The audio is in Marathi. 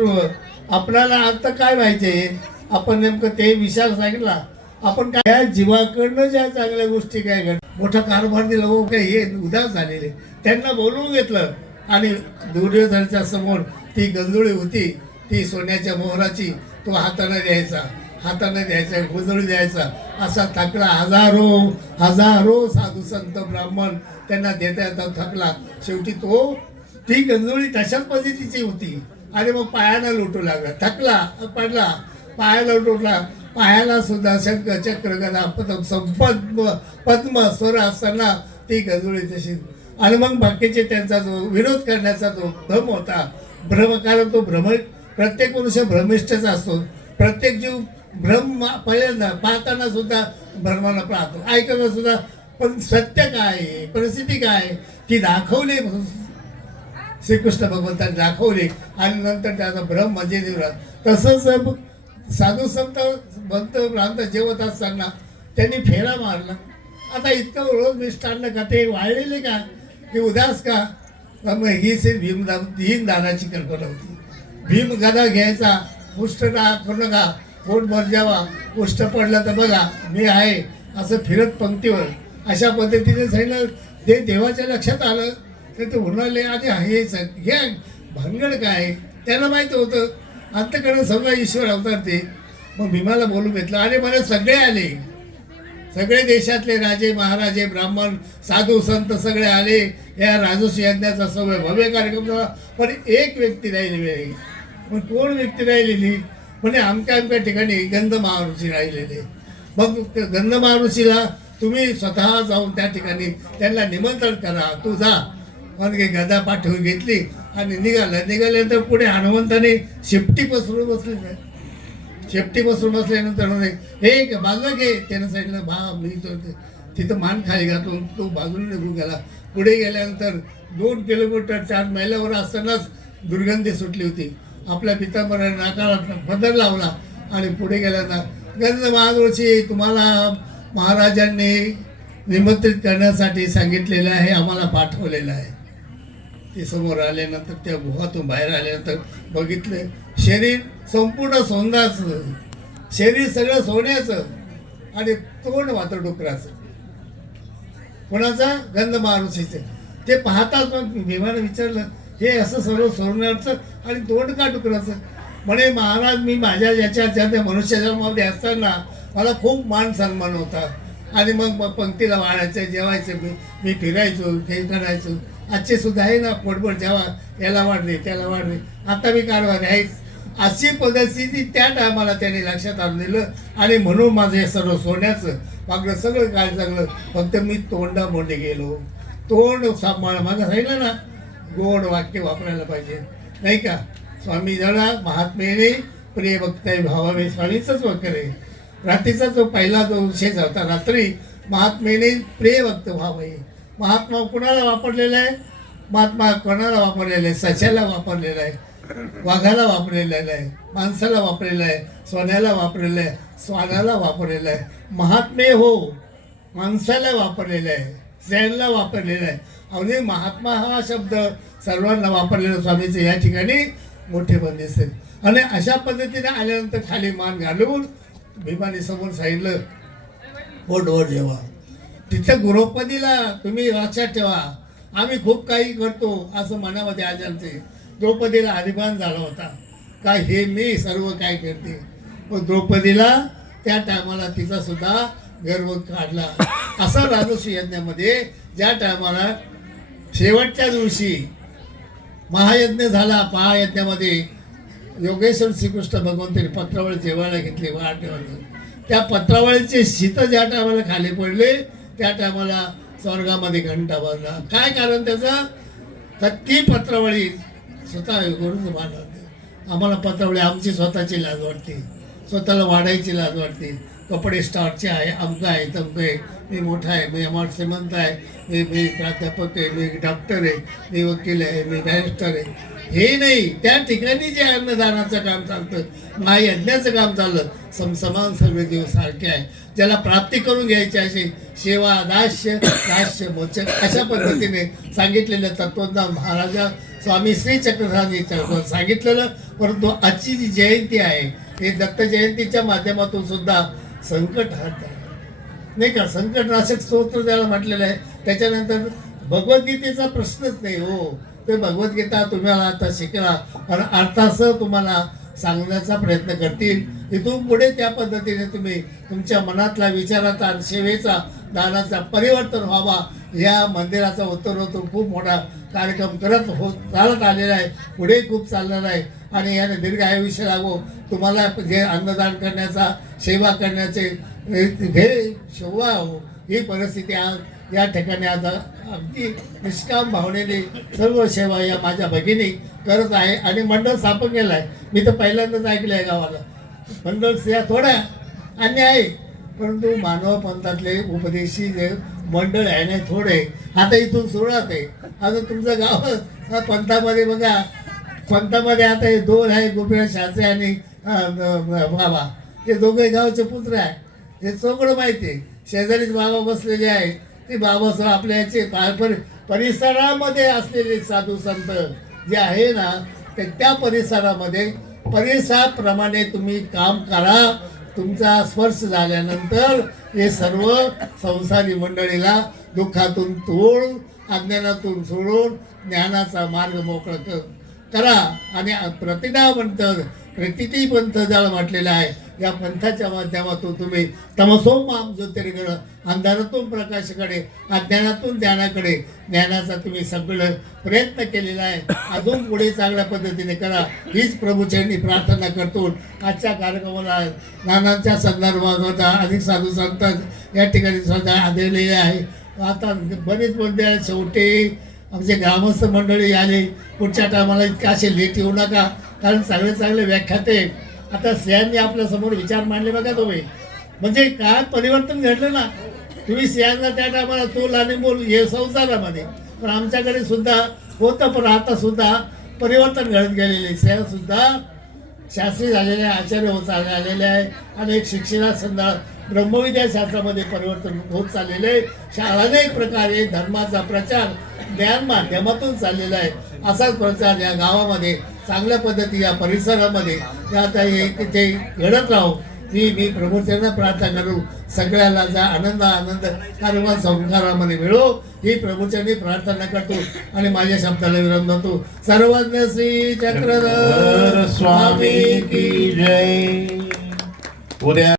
आपल्याला आता काय माहितीये आपण नेमकं ते विचार सांगितला. आपण काय जीवाकडनं ज्या चांगल्या गोष्टी काय घड मोठा कारभार दिला हो काय हे उदास झालेले. त्यांना बोलवून घेतलं. आणि दुर्योधनच्या समोर ती गंजुळी होती. ती सोन्याच्या मोहराची तो हाताने द्यायचा हाताने द्यायचा गुंजळी द्यायचा असा थकला हजारो हजारो साधू संत ब्राह्मण त्यांना देता येता थकला. शेवटी तो ती गंजोळी तशाच पद्धतीची होती. आणि मग पायाला लुटू लागला. थकला पडला. पायाला लुटला. पायाला सुद्धा शंख चक्र गदा पदम संपद्म पद्म स्वर असताना ती गजुळी तशी. आणि मग बाकीचे त्यांचा जो विरोध करण्याचा जो भ्रम होता भ्रम कारण तो भ्रम प्रत्येक मनुष्य भ्रमिष्ठच असतो. प्रत्येक जीव भ्रम पहिल्यांदा पाहताना सुद्धा भ्रमाला पाहतो. ऐकताना सुद्धा पण सत्य काय आहे? परिस्थिती काय आहे? ती दाखवली श्रीकृष्ण भगवंतांनी दाखवले. आणि नंतर त्याचा भ्रम म्हणजे निवडा तसंच मग साधू संत भक्त भ्रांत जेवत असताना त्यांनी फेरा मारला. आता इतकं रोज मिष्टान्न का ते वाळलेले का? की उदास का? मग ही से भीमदा भीमदानाची कल्पना होती. भीम गदा घ्यायचा पुष्ट करू नका पोट भरजावा पुष्ट पडलं तर बघा मी आहे असं फिरत पंक्तीवर. अशा पद्धतीने सांगितलं. ते देवाच्या लक्षात आलं. ते ते म्हणाले आधी हे स- हे भानगड काय? त्यांना माहिती होतं. आत्ताकडे सगळं ईश्वर अवतार ते. मग भीमाला बोलून घेतलं अरे मला सगळे आले. सगळे देशातले राजे महाराजे ब्राह्मण साधू संत सगळे आले. या राजस्व यज्ञाचा सगळं भव्य कार्यक्रम झाला. पण एक व्यक्ती राहिली पण कोण व्यक्ती राहिलेली? म्हणजे आमच्या अमक्या ठिकाणी गंध महाऋषी राहिलेले. मग त्या गंध महाऋषीला तुम्ही स्वतः जाऊन त्या ठिकाणी त्यांना निमंत्रण करा. तू जा. मग गदा पाठवून घेतली आणि निघालं. निघाल्यानंतर पुढे हनुमंताने शेपटी पसरून बसली नाही शेपटी बसून बसल्यानंतर म्हणे हे बाजूला घे त्यानं सांगितलं बा मी तिथं मान खाली घातून तो बाजूला निघून गेला. पुढे गेल्यानंतर दोन किलोमीटर चार मैलावर असतानाच दुर्गंधी सुटली होती. आपल्या पितांबराने नाकाला पदर लावला आणि पुढे गेल्यानंतर गंध महादोळशी तुम्हाला महाराजांनी निमंत्रित करण्यासाठी सांगितलेलं आहे आम्हाला पाठवलेलं आहे. ते समोर आल्यानंतर त्या गुहातून बाहेर आल्यानंतर बघितलं शरीर संपूर्ण सोंदाचं शरीर सगळं सोन्याचं आणि तोंड मात्र डुकराचं. कोणाचा? गंध मारुसीचं ते पाहताच मग भीमानं विचारलं हे असं सर्व सोन्याचं आणि तोंड का डुकराचं? म्हणे महाराज मी माझ्या याच्या ज्या मनुष्य जन्मामध्ये असताना मला खूप मान सन्मान होता. आणि मग पंक्तीला वाढायचं जेवायचं मी मी फिरायचो हे करायचो आजचे सुद्धा आहे ना पोटबळ जेव्हा याला वाढले त्याला वाढले. आता मी कारभार आहेच अशी परिस्थिती त्या टायमाला त्याने लक्षात आणलेलं आणि म्हणून माझं हे सर्व सोन्याचं मागलं सगळं काय चांगलं फक्त मी तोंडा मोठे गेलो. तोंड सांभाळ माझं राहिलं ना गोड वाक्य वापरायला पाहिजे. नाही का? स्वामी जळा महात्मेने प्रिय भक्ताई भावावे स्वामीचंच वाक्य रे रात्रीचा जो पहिला जो विषय होता रात्री महात्मेने प्रिय भक्त व्हावे. महात्मा कुणाला वापरलेला आहे? महात्मा कोणाला वापरलेला आहे? सच्याला वापरलेला आहे? वाघाला वापरलेला आहे? माणसाला वापरलेलं आहे? सोन्याला वापरलेलं आहे? स्वानाला वापरलेला आहे? महात्मे हो माणसाला वापरलेला आहे. स्त्रियांना वापरलेला आहे. आणि महात्मा हा शब्द सर्वांना वापरलेला स्वामीचे या ठिकाणी मोठे बंद दिसते. आणि अशा पद्धतीने आल्यानंतर खाली मान घालून भीमाने समोर सांगितलं पोटवर जेव्हा तिथं द्रौपदीला तुम्ही लक्षात ठेवा. आम्ही खूप काही करतो असं मनामध्ये आजारते द्रौपदीला अभिमान झाला होता. का हे मी सर्व काय करते? पण द्रौपदीला त्या टायमाला तिचा सुद्धा गर्व काढला. असा राजस्व यज्ञामध्ये ज्या टायमाला शेवटच्या दिवशी महायज्ञ झाला महायज्ञामध्ये योगेश्वर श्रीकृष्ण भगवंतांनी पत्रावळी जेवायला घेतली वाट. त्या पत्रावळीचे शीत ज्या टायमाला खाली पडले त्या टायमाला स्वर्गामध्ये घंटा वाजला काय कारण त्याचं? तर ती पत्रावळी स्वतः गुरुच मानवते आम्हाला पत्रावळी आमची स्वतःची लाज वाटते. स्वतःला वाढायची लाज वाटते. कपडे स्टारचे आहे अमकं आहे तमकं आहे मी मोठा आहे मी अमार श्रीमंत आहे मी मी प्राध्यापक आहे मी डॉक्टर आहे मी वकील आहे मी बॅरिस्टर आहे. हे नाही त्या ठिकाणी जे अन्नदानाचं काम चालतं महायज्ञाचं काम चाललं सम समान सर्व जीव सारखे आहे. ज्याला प्राप्ती करून घ्यायची अशी सेवा दास्य दास्य मोचक अशा पद्धतीने सांगितलेलं तत्वज्ञान महाराजा स्वामी श्री चक्रधानी सांगितलेलं परंतु आजची जी जयंती आहे हे दत्त जयंतीच्या माध्यमातून सुद्धा संकट हात आहे नाही का? संकटनाशक स्तोत्र ज्याला म्हटलेलं आहे त्याच्यानंतर भगवद्गीतेचा प्रश्नच नाही हो. ते भगवद्गीता तुम्हाला आता शिकला आणि अर्थासह तुम्हाला सांगण्याचा प्रयत्न करतील. इथून पुढे त्या पद्धतीने तुम्ही तुमच्या मनातला विचाराचा आणि सेवेचा दानाचा परिवर्तन व्हावा. या मंदिराचा उत्तरोत्तर खूप मोठा कार्यक्रम करत होत चालत आलेला आहे. पुढे खूप चालणार आहे. आणि याने दीर्घ आयुष्य लागो तुम्हाला जे अन्नदान करण्याचा सेवा करण्याचे हे शोभा हो ही परिस्थिती आज या ठिकाणी आज अगदी निष्काम भावनेने सर्व सेवा या माझ्या भगिनी करत आहे आणि मंडळ स्थापन केलं आहे. मी तर पहिल्यांदाच ऐकलं आहे गावाला. मंडळ स्त्रिया थोड्या अन्य आहे परंतु मानव पंथातले उपदेशी जे मंडळ आहे ना थोडे. आता इथून सुरुवात आहे. आता तुमचं गाव पंथामध्ये बघा पंथामध्ये आता हे दोन आहे गोपीनाथ शास्त्री आणि बाबा. हे दोघे गावचे पुत्र आहे. हे सगळं माहिती आहे. शेजारीच बाबा बसलेले आहे ते बाबासाहेब आपल्याचे आपल्या याचे परिसरामध्ये असलेले साधू संत जे आहे ना ते त्या परिसरामध्ये परिसराप्रमाणे तुम्ही काम करा. तुमचा स्पर्श झाल्यानंतर हे सर्व संसारी मंडळीला दुःखातून तोड अज्ञानातून सोडून ज्ञानाचा मार्ग मोकळा कर. करा. आणि प्रतिज्ञापंथ प्रतिती पंथ ज्याला म्हटलेला आहे या पंथाच्या माध्यमातून तुम्ही तमसो माम ज्योतिर्गड अंधारातून प्रकाशाकडे अज्ञानातून ज्ञानाकडे ज्ञानाचा तुम्ही सगळं प्रयत्न केलेला आहे. अजून पुढे चांगल्या पद्धतीने करा. हीच प्रभूचरणी प्रार्थना करतो. आजच्या कार्यक्रमाला नानांच्या संदर्भात होता अधिक साधू संत या ठिकाणी सध्या आढळलेले आहे. आता बरेच मंदिर शेवटी आमचे ग्रामस्थ मंडळी आले. पुढच्या टायमाला इतके असे लेट येऊ नका. कारण चांगले चांगले व्याख्याते आता स्त्रियांनी आपल्यासमोर विचार मांडले बघा तुम्ही. म्हणजे काय परिवर्तन घडलं ना तुम्ही स्त्रियांना त्या टायमाला तोल आणि बोल हे संसारामध्ये. पण आमच्याकडे सुद्धा होतं पण आता सुद्धा परिवर्तन घडत गेलेले स्त्रियासुद्धा शास्त्री झालेले आहे आचार्य होत आलेले आहे. आणि एक ब्रह्मविद्याशास्त्रामध्ये परिवर्तन होत चाललेलं आहे. शा- अनेक प्रकारे धर्माचा प्रचार ज्ञान माध्यमातून चाललेला आहे. असाच प्रचार या गावामध्ये चांगल्या पद्धती या परिसरामध्ये. या आता हे तिथे घडत राहू मी मी प्रभूचरणा प्रार्थना करू. सगळ्याला जा आनंद आनंद सर्व संस्कारामध्ये मिळो. ही प्रभूचरणी प्रार्थना करतो आणि माझ्या शब्दाला विराम जातो सर्वज्ञ श्री चक्रधर स्वामी की जय. उद्या